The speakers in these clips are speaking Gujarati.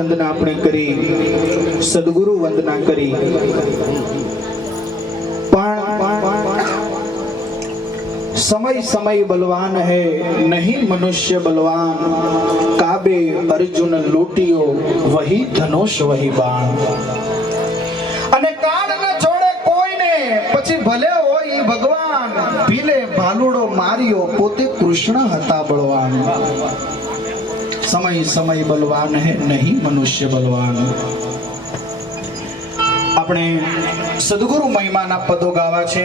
વંદના આપણે કરી, સદગુરુ વંદના કરી. સમય સમય બલવાન હૈ, નહીં મનુષ્ય બલવાન. કાબે અર્જુન લૂટિયો, વહી ધનુષ, વહી બાણ. અને કાળ ન છોડે કોઈને, પછી ભલે હોય ભગવાન, ભીલે ભાલુડો માર્યો, પોતે કૃષ્ણ હતા બળવાન. સમય સમય બલવાન હે, નહીં મનુષ્ય બલવાન. આપણે સદગુરુ મહિમાના પદો ગાવા છે.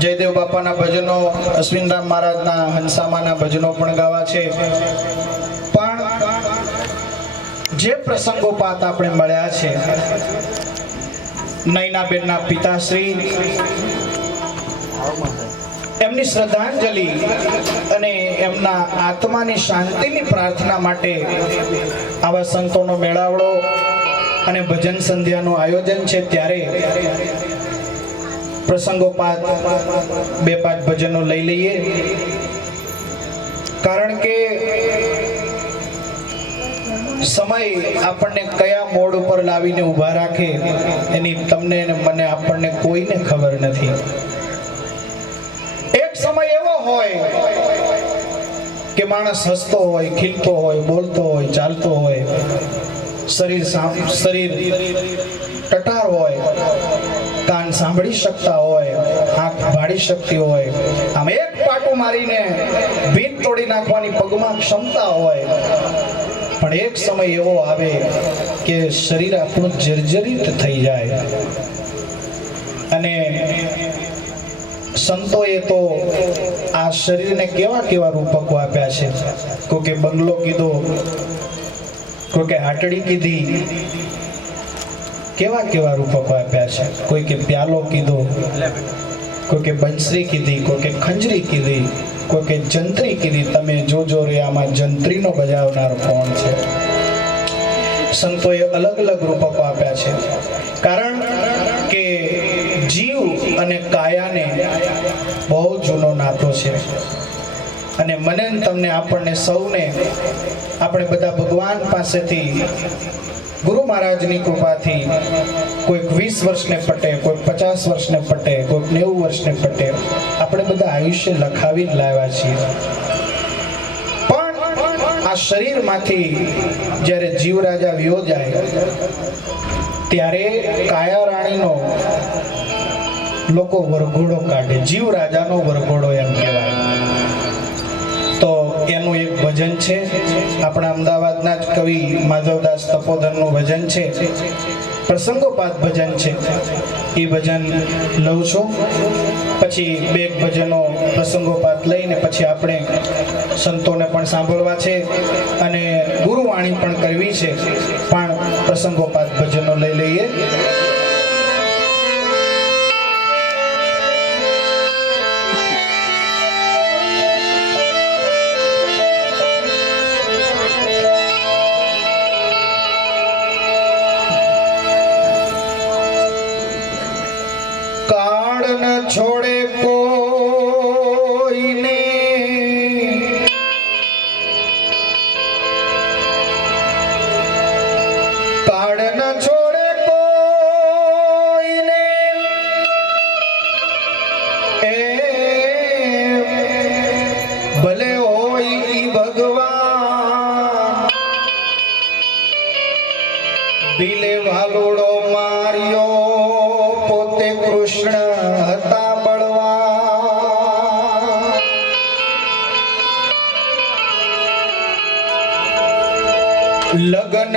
જયદેવ બાપાના ભજનો, અશ્વિનરામ મહારાજના હંસામાના ભજનો પણ ગાવા છે. પણ જે પ્રસંગોપાત આપણે મળ્યા છે, નૈનાબેનના પિતાશ્રી એમની શ્રદ્ધાંજલિ અને એમના આત્માની શાંતિની પ્રાર્થના માટે આવા સંતોનો મેળાવડો અને ભજન સંધ્યાનું આયોજન છે ત્યારે પ્રસંગોપાત બે પાંચ ભજનો લઈ લઈએ. કારણ કે સમય આપણને કયા મોડ ઉપર લાવીને ઊભા રાખે એની તમને મને આપણને કોઈને ખબર નથી. હોય કે માણસ હસતો હોય, ખીલતો હોય, બોલતો હોય, ચાલતો હોય, શરીર શરીર ટટાર હોય, કાન સાંભળી શકતા હોય આંખ ભાડી શકતી હોય, આમ એક પાટું મારીને ભીત તોડી નાખવાની પગમાં ક્ષમતા હોય, પણ એક સમય એવો આવે કે શરીર આપણું જર્જરિત થઈ જાય. સંતોએ તો આ શરીરને કેવા કેવા રૂપકો આપ્યા છે? કોકે બંગલો કીધો, કોકે હાટડી કીધી, કેવા કેવા રૂપકો આપ્યા છે? કોઈ કે પ્યાલો કીધો કોઈ કે બંસરી કીધી કોઈ કે ખંજરી કીધી કોઈ કે જંત્રી કીધી. તમે જોજો રે આમાં જંત્રીનો બજાવનાર કોણ છે? સંતોએ અલગ અલગ રૂપકો આપ્યા છે. કારણ કે જીવ અને કાયાને બહુ જૂનો નાતો છે. અને મને તમને આપણને સૌને, આપણે બધા ભગવાન પાસેથી, ગુરુ મહારાજની કૃપાથી, કોઈક વીસ વર્ષને પટે, કોઈક પચાસ વર્ષને પટે, કોઈક નેવું વર્ષને પટે, આપણે બધા આયુષ્ય લખાવી જ લાવ્યા છીએ. પણ આ શરીરમાંથી જ્યારે જીવ રાજા વિયો જાય ત્યારે કાયા રાણીનો લોકો વરઘોડો કાઢે જીવ રાજાનો વરઘોડો એમ કહેવાય. તો એનું એક ભજન છે, આપણા અમદાવાદના જ કવિ માધવદાસ તપોધનનું ભજન છે, પ્રસંગોપાત ભજન છે. એ ભજન લઉં છું. પછી બે ભજનો પ્રસંગોપાત લઈને પછી આપણે સંતોને પણ સાંભળવા છે અને ગુરુવાણી પણ કરવી છે. પણ પ્રસંગોપાત ભજનો લઈ લઈએ. બિલે વાલોડો માર્યો પોતે કૃષ્ણ હતા બળવા લગન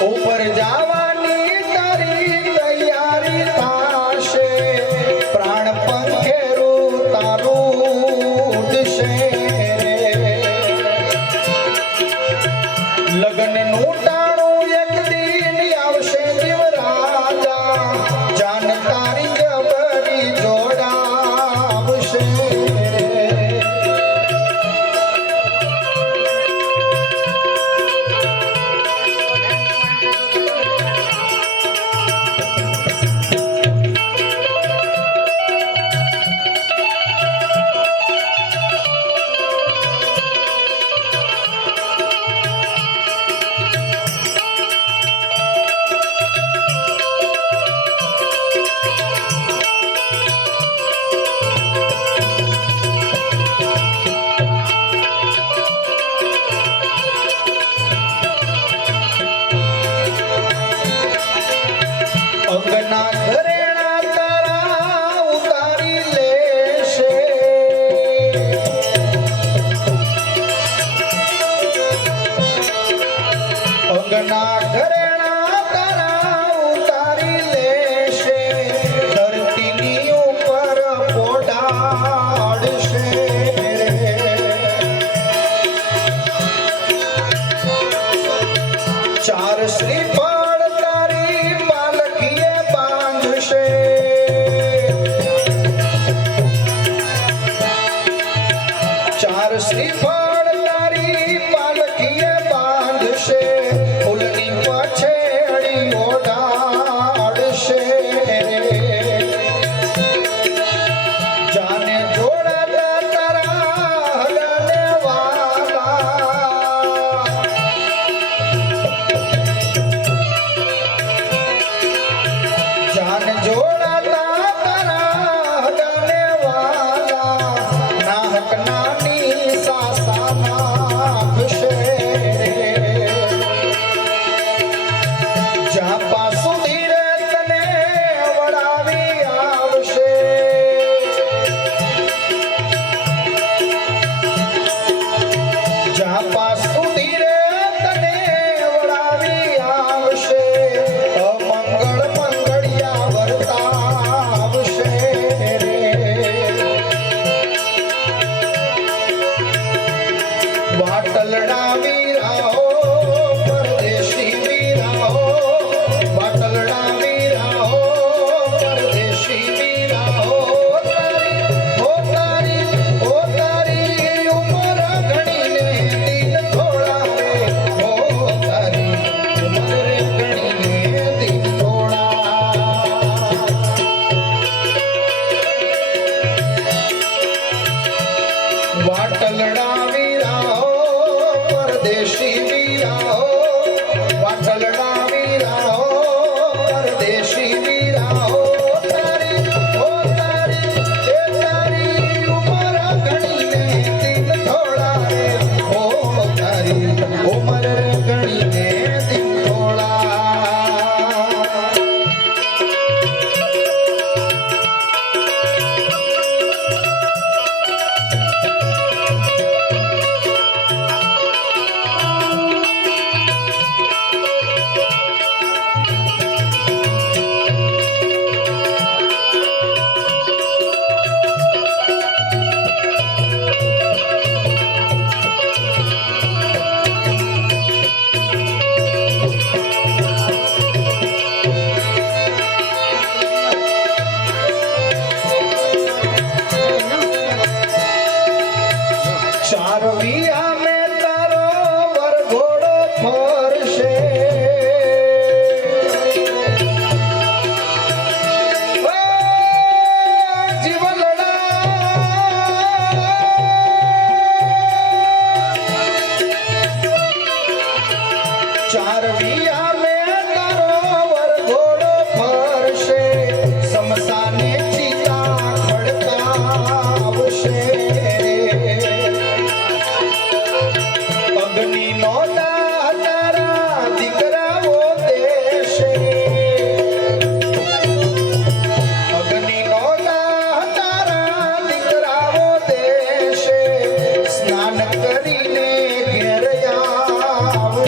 ઉપર જવાની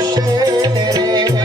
বসে রে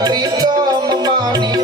प्रीतम मानी